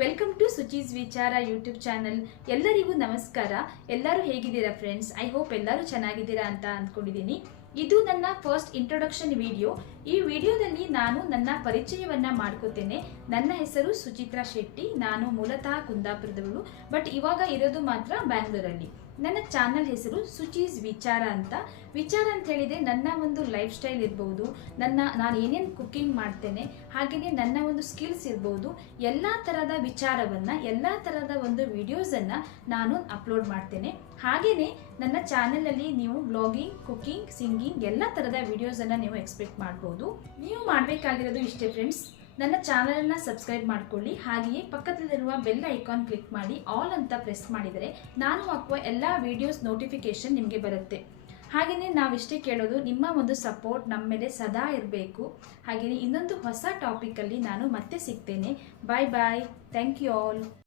Welcome to ಸುಚೀಸ್ ವಿಚಾರ YouTube channel. ಎಲ್ಲರಿಗೂ ನಮಸ್ಕಾರ. ಎಲ್ಲರೂ ಹೇಗಿದ್ದೀರಾ ಫ್ರೆಂಡ್ಸ್? ಐ ಹೋಪ್ ಎಲ್ಲರೂ ಚೆನ್ನಾಗಿದ್ದೀರಾ ಅಂತ ಅಂದ್ಕೊಂಡಿದ್ದೀನಿ. ಇದು ನನ್ನ ಫಸ್ಟ್ ಇಂಟ್ರೊಡಕ್ಷನ್ ವಿಡಿಯೋ. ಈ ವಿಡಿಯೋದಲ್ಲಿ ನಾನು ನನ್ನ ಪರಿಚಯವನ್ನ ಮಾಡ್ಕೋತೇನೆ. ನನ್ನ ಹೆಸರು ಸುಚಿತ್ರಾ ಶೆಟ್ಟಿ. ನಾನು ಮೂಲತಃ ಕುಂದಾಪುರದವಳು, ಬಟ್ ಇವಾಗ ಇರೋದು ಮಾತ್ರ ಬ್ಯಾಂಗ್ಳೂರಲ್ಲಿ. ನನ್ನ ಚಾನಲ್ ಹೆಸರು ಸುಚೀಸ್ ವಿಚಾರ ಅಂತ. ವಿಚಾರ ಅಂತ ಹೇಳಿದ್ರೆ ನನ್ನ ಒಂದು ಲೈಫ್ ಸ್ಟೈಲ್ ಇರ್ಬೋದು, ನಾನು ಏನೇನು ಕುಕ್ಕಿಂಗ್ ಮಾಡ್ತೇನೆ, ಹಾಗೆಯೇ ನನ್ನ ಒಂದು ಸ್ಕಿಲ್ಸ್ ಇರ್ಬೋದು, ಎಲ್ಲ ಥರದ ವಿಚಾರವನ್ನು, ಎಲ್ಲ ಥರದ ಒಂದು ವಿಡಿಯೋಸನ್ನು ನಾನು ಅಪ್ಲೋಡ್ ಮಾಡ್ತೇನೆ. ಹಾಗೆಯೇ ನನ್ನ ಚಾನಲಲ್ಲಿ ನೀವು ಬ್ಲಾಗಿಂಗ್, ಕುಕ್ಕಿಂಗ್, ಸಿಂಗಿಂಗ್ ಎಲ್ಲ ಥರದ ವಿಡಿಯೋಸನ್ನು ನೀವು ಎಕ್ಸ್ಪೆಕ್ಟ್ ಮಾಡ್ಬೋದು. ನೀವು ಮಾಡಬೇಕಾಗಿರೋದು ಇಷ್ಟೇ ಫ್ರೆಂಡ್ಸ್, ನನ್ನ ಚಾನಲನ್ನು ಸಬ್ಸ್ಕ್ರೈಬ್ ಮಾಡ್ಕೊಳ್ಳಿ. ಹಾಗೆಯೇ ಪಕ್ಕದಲ್ಲಿರುವ ಬೆಲ್ ಐಕಾನ್ ಕ್ಲಿಕ್ ಮಾಡಿ ಆಲ್ ಅಂತ ಪ್ರೆಸ್ ಮಾಡಿದರೆ ನಾನು ಹಾಕುವ ಎಲ್ಲ ವಿಡಿಯೋಸ್ ನೋಟಿಫಿಕೇಶನ್ ನಿಮಗೆ ಬರುತ್ತೆ. ಹಾಗೆಯೇ ನಾವಿಷ್ಟೇ ಕೇಳೋದು, ನಿಮ್ಮ ಒಂದು ಸಪೋರ್ಟ್ ನಮ್ಮ ಮೇಲೆ ಸದಾ ಇರಬೇಕು. ಹಾಗೆಯೇ ಇನ್ನೊಂದು ಹೊಸ ಟಾಪಿಕಲ್ಲಿ ನಾನು ಮತ್ತೆ ಸಿಗ್ತೇನೆ. Bye bye. Thank you all.